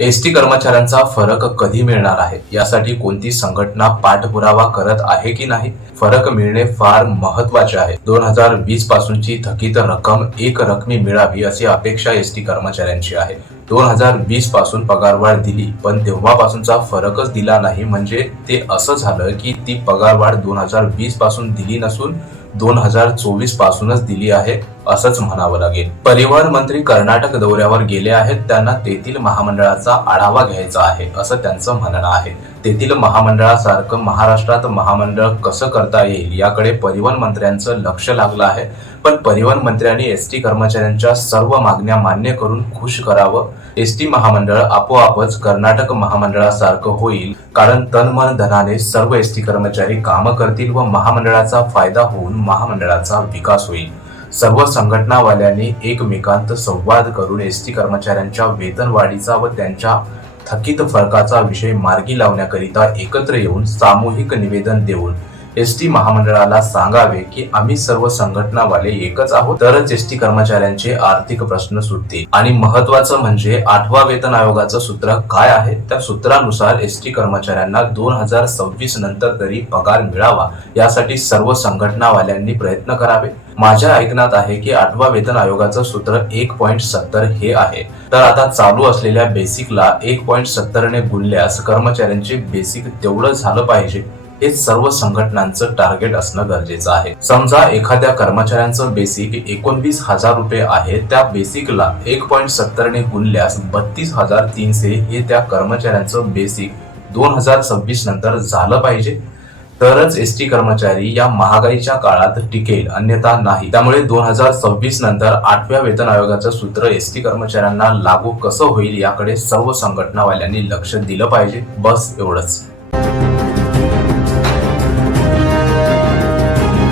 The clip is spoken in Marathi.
एसटी कर्मचाऱ्यांचा फरक कधी मिळणार आहे यासाठी कोणती संघटना पाठपुरावा करत आहे की नाही? फरक मिळणे फार महत्वाचे आहे. 2020 पासूनची थकीत रक्कम एक रकमी मिळावी अशी अपेक्षा एसटी कर्मचाऱ्यांची आहे. 2020 पासून पगारवाढ दिली पण तेव्हापासूनचा फरकच दिला नाही, म्हणजे ते असं झालं की ती पगारवाढ 2020 पासून दिली नसून 2024 पासूनच दिली आहे असंच म्हणावं लागेल. परिवहन मंत्री कर्नाटक दौऱ्यावर गेले आहेत. त्यांना तेथील महामंडळाचा आढावा घ्यायचा आहे असं त्यांचं म्हणणं आहे. तेथील महामंडळासारखं महाराष्ट्रात महामंडळ कसं करता येईल याकडे परिवहन मंत्र्यांचं लक्ष लागलं आहे. पण परिवहन मंत्र्यांनी एसटी कर्मचाऱ्यांच्या सर्व मागण्या मान्य करून खुश करावं. एसटी महामंडळ आपोआपच कर्नाटक महामंडळासारखं होईल, कारण तन-मन धनाने सर्व एसटी कर्मचारी कामं करतील व महामंडळाचा फायदा होऊन महामंडळाचा विकास होईल. सर्व संघटनावाल्यांनी एकमेकांत संवाद करून एसटी कर्मचाऱ्यांच्या वेतनवाढीचा व त्यांच्या थकीत फरकाचा विषय मार्गी लावण्याकरिता एकत्र येऊन सामूहिक निवेदन देऊन एसटी महामंडळाला सांगावे की आम्ही सर्व संघटनावाले एकच आहोत, तरच एसटी कर्मचाऱ्यांचे आर्थिक प्रश्न सुटतील. आणि महत्वाचं म्हणजे 8व्या वेतन आयोगाचं सूत्र काय आहे, त्या सूत्रानुसार एसटी कर्मचाऱ्यांना 2026 नंतर तरी पगार मिळावा यासाठी सर्व संघटनावाल्यांनी प्रयत्न करावे. माझ्या ऐकण्यात आहे की 8व्या वेतन आयोगाचं सूत्र 1.70 हे आहे. तर आता चालू असलेल्या बेसिकला 1.70 ने गुणल्यास कर्मचाऱ्यांचे बेसिक तेवढं झालं पाहिजे, हे सर्व संघटनांचं टार्गेट असणं गरजेचं आहे. समजा एखाद्या कर्मचाऱ्यांचं बेसिक 19,000 रुपये आहे, त्या बेसिकला 1.70 ने गुणल्यास 32,300 हे त्या कर्मचाऱ्यांचं बेसिक 2026 नंतर झालं पाहिजे. तरच एसटी कर्मचारी या महागाईच्या काळात टिकेल, अन्यथा नाही. त्यामुळे 2026 नंतर 8व्या वेतन आयोगाचं सूत्र एसटी कर्मचाऱ्यांना लागू कसं होईल याकडे सर्व संघटनावाल्यांनी लक्ष दिलं पाहिजे. बस एवढंच.